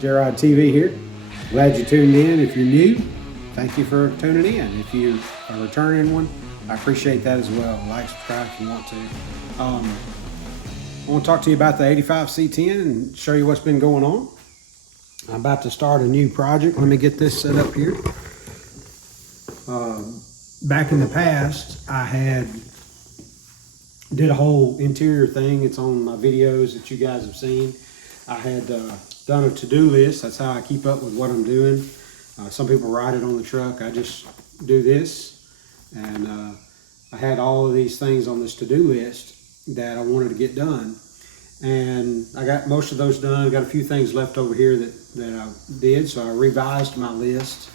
J-RodTV here. Glad you tuned in. If you're new, thank you for tuning in. If you are a returning one, I appreciate that as well. Like, subscribe if you want to. I want to talk to you about the 85 C10 and show you what's been going on. I'm about to start a new project. Let me get this set up here. Back in the past, I did a whole interior thing. It's on my videos that you guys have seen. I had done a to-do list. That's how I keep up with what I'm doing. Some people write it on the truck. I just do this. And I had all of these things on this to-do list that I wanted to get done. And I got most of those done. Got a few things left over here that I did. So I revised my list.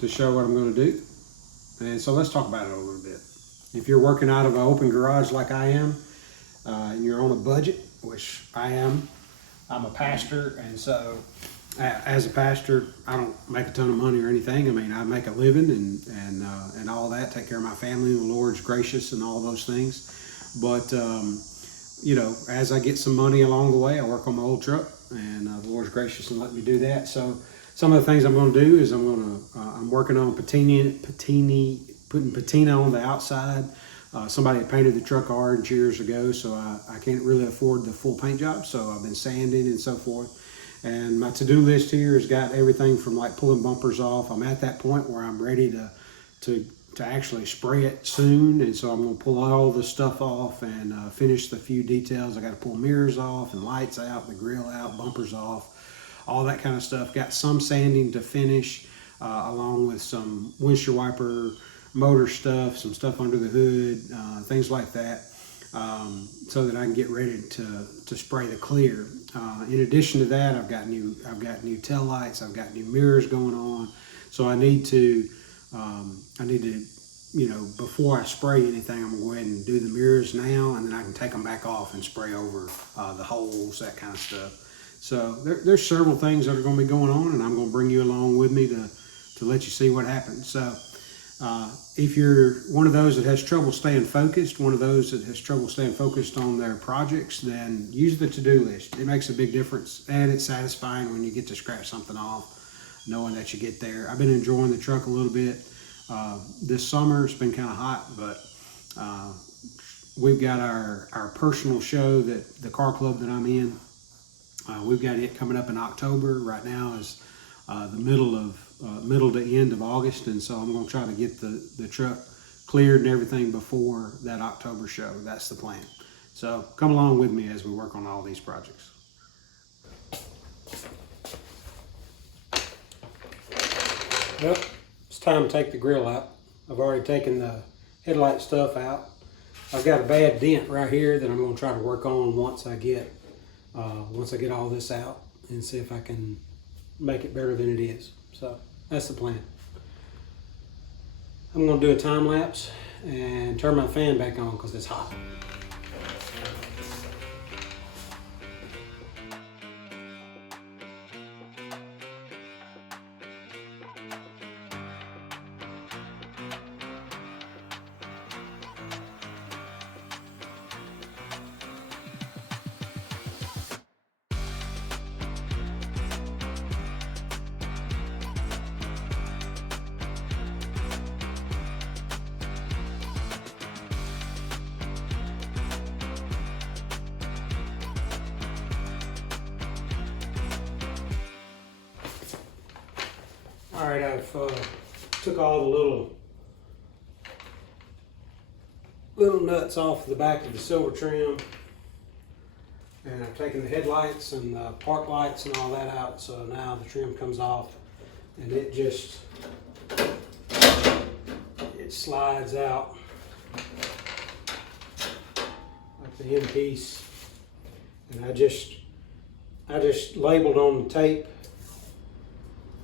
To show what I'm going to do. And so let's talk about it a little bit. If you're working out of an open garage like I am, and you're on a budget, which I am, I'm a pastor, and so as a pastor, I don't make a ton of money or anything. I mean, I make a living and all that, take care of my family. The Lord's gracious and all those things. But you know, as I get some money along the way, I work on my old truck, and the Lord's gracious and let me do that. So some of the things I'm going to do is I'm working on putting patina on the outside. Somebody had painted the truck orange years ago, so I can't really afford the full paint job, so I've been sanding and so forth. And my to-do list here has got everything from like pulling bumpers off. I'm at that point where I'm ready to actually spray it soon, and so I'm going to pull all the stuff off and finish the few details. I got to pull mirrors off and lights out, the grill out, bumpers off, all that kind of stuff. Got some sanding to finish, along with some windshield wiper motor stuff, some stuff under the hood, things like that, so that I can get ready to spray the clear. In addition to that, I've got new tail lights, I've got new mirrors going on, so I need to, you know, before I spray anything, I'm gonna go ahead and do the mirrors now, and then I can take them back off and spray over the holes, that kind of stuff. So there's several things that are going to be going on, and I'm going to bring you along with me to let you see what happens. So if you're one of those that has trouble staying focused, on their projects, then use the to-do list. It makes a big difference, and it's satisfying when you get to scratch something off, knowing that you get there. I've been enjoying the truck a little bit. This summer it's been kind of hot, but we've got our personal show, that the car club that I'm in. We've got it coming up in October. Right now is the middle to end of August, and so I'm going to try to get the truck cleared and everything before that October show. That's the plan. So come along with me as we work on all these projects. Well, it's time to take the grill out. I've already taken the headlight stuff out. I've got a bad dent right here that I'm going to try to work on once I get all this out, and see if I can make it better than it is. So that's the plan. I'm going to do a time lapse and turn my fan back on because it's hot. All right, I've took all the little nuts off the back of the silver trim, and I've taken the headlights and the park lights and all that out. So now the trim comes off, and it slides out like the end piece. And I just labeled on the tape,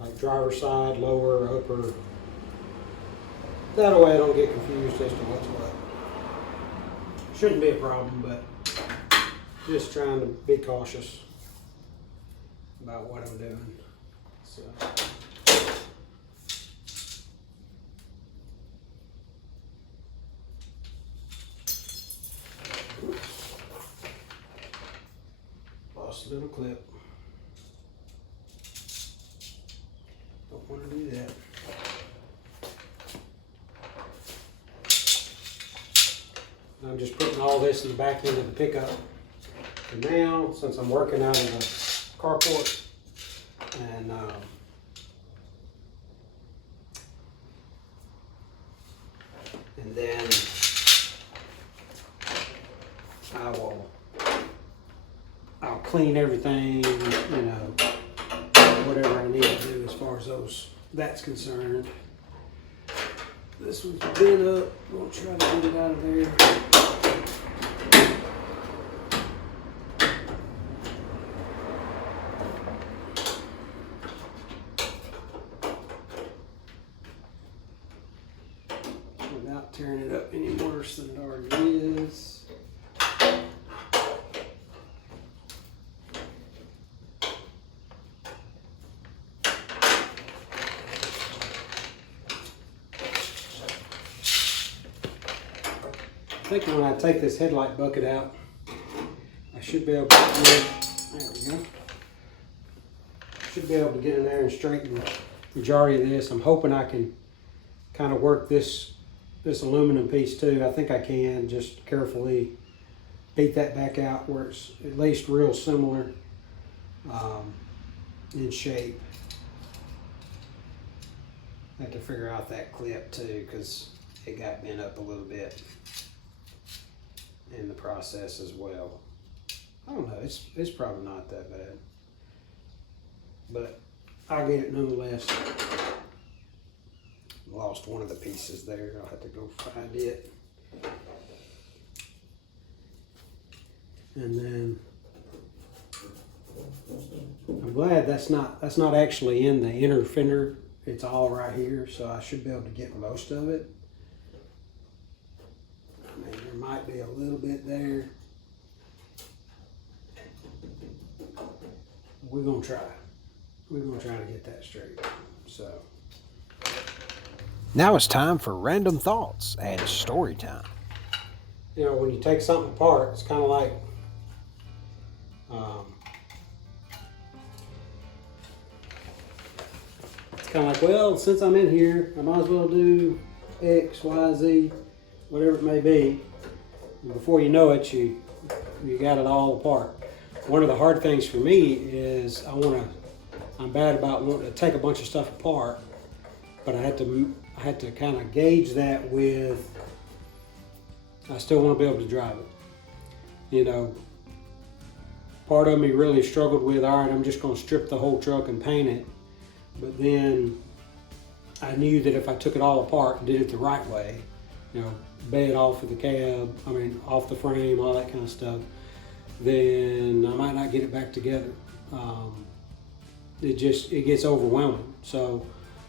like driver's side, lower, upper. That way I don't get confused as to what's what. Shouldn't be a problem, but just trying to be cautious about what I'm doing. So. little clip. Don't want to do that. I'm just putting all this in the back end of the pickup. And now, since I'm working out of the carport, and then I'll clean everything, you know, whatever I need to do as far as that's concerned. This one's bent up. We'll try to get it out of there. Without tearing it up any worse than it already is. I think when I take this headlight bucket out, I should be able to get in there. There we go. Should be able to get in there and straighten the majority of this. I'm hoping I can kind of work this aluminum piece too. I think I can, just carefully beat that back out where it's at least real similar in shape. I have to figure out that clip too, because it got bent up a little bit in the process as well. I don't know, it's probably not that bad, but I'll get it nonetheless. Lost one of the pieces there. I'll have to go find it. And then I'm glad that's not actually in the inner fender. It's all right here, so I should be able to get most of it. I mean, there might be a little bit there. We're gonna try. We're gonna try to get that straight. So now it's time for random thoughts and story time. You know, when you take something apart, it's kind of like well, since I'm in here, I might as well do X, Y, Z, whatever it may be. And before you know it, you got it all apart. One of the hard things for me is I'm bad about wanting to take a bunch of stuff apart, but I had to kind of gauge that with, I still want to be able to drive it. You know, part of me really struggled with, all right, I'm just going to strip the whole truck and paint it. But then I knew that if I took it all apart and did it the right way, you know, bed off of the cab, off the frame, all that kind of stuff, then I might not get it back together. It gets overwhelming. So,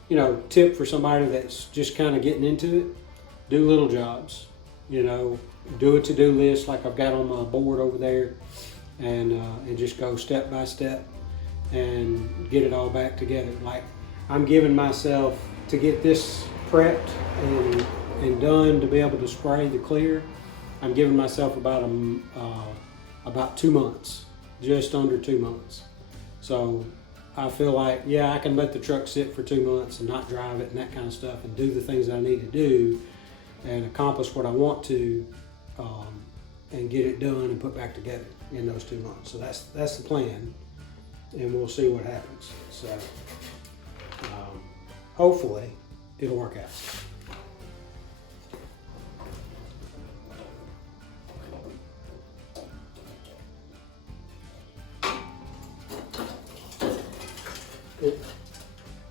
you know, tip for somebody that's just kind of getting into it, do little jobs. You know, do a to-do list like I've got on my board over there, and just go step by step and get it all back together. Like, I'm giving myself to get this prepped and done to be able to spray the clear. I'm giving myself about 2 months, just under 2 months. So I feel like, yeah, I can let the truck sit for 2 months and not drive it and that kind of stuff, and do the things that I need to do and accomplish what I want to, and get it done and put back together in those 2 months. So that's the plan, and we'll see what happens. So hopefully it'll work out.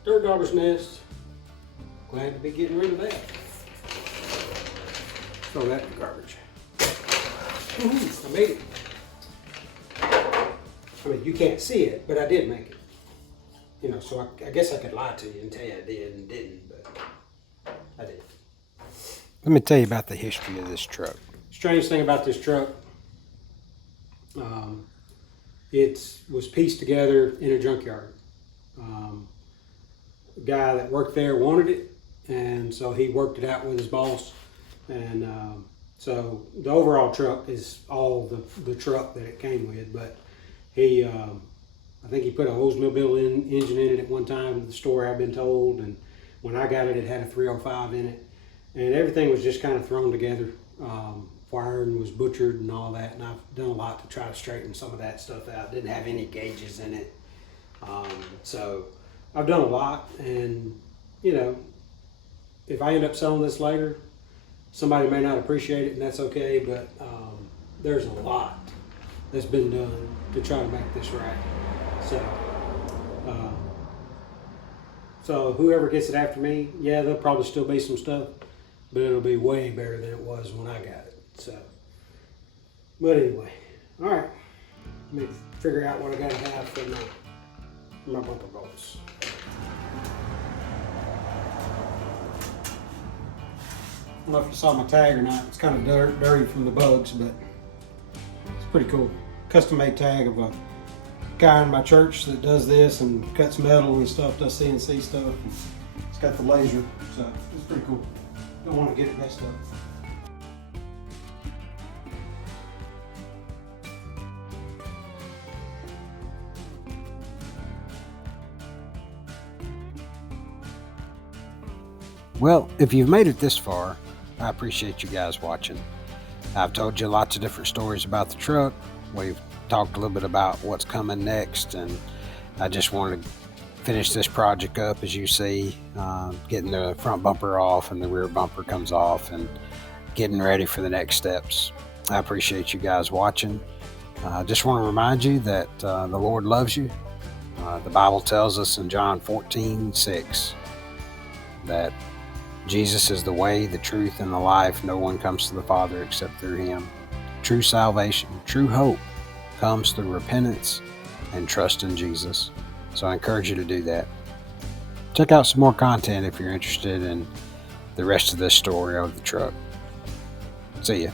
Dirt garbage nest. Glad to be getting rid of that. Throw that in the garbage. I made it. I mean, you can't see it, but I did make it. You know, so I guess I could lie to you and tell you I did and didn't, but I did. Let me tell you about the history of this truck. Strange thing about this truck, it was pieced together in a junkyard. The guy that worked there wanted it, and so he worked it out with his boss. And so the overall truck is all the truck that it came with, but I think he put a Oldsmobile engine in it at one time, the story I've been told, and when I got it, it had a 305 in it, and everything was just kind of thrown together. Wiring was butchered and all that, and I've done a lot to try to straighten some of that stuff out. Didn't have any gauges in it, so I've done a lot, and you know, if I end up selling this later, somebody may not appreciate it, and that's okay, but there's a lot that's been done to try to make this right. So whoever gets it after me, yeah, there'll probably still be some stuff, but it'll be way better than it was when I got it. So, but anyway, all right, let me figure out what I gotta have for my bumper bolts. I don't know if you saw my tag or not. It's kind of dirty from the bugs, but it's pretty cool. Custom-made tag of a guy in my church that does this and cuts metal and stuff, does CNC stuff. And it's got the laser, so it's pretty cool. Don't want to get it messed up. Well, if you've made it this far, I appreciate you guys watching. I've told you lots of different stories about the truck. We've talked a little bit about what's coming next, and I just wanted to finish this project up, as you see, getting the front bumper off and the rear bumper comes off and getting ready for the next steps. I appreciate you guys watching. I just want to remind you that the Lord loves you. The Bible tells us in John 14:6 that Jesus is the way, the truth, and the life. No one comes to the Father except through him. True salvation, true hope comes through repentance and trust in Jesus. So I encourage you to do that. Check out some more content if you're interested in the rest of this story of the truck. See ya.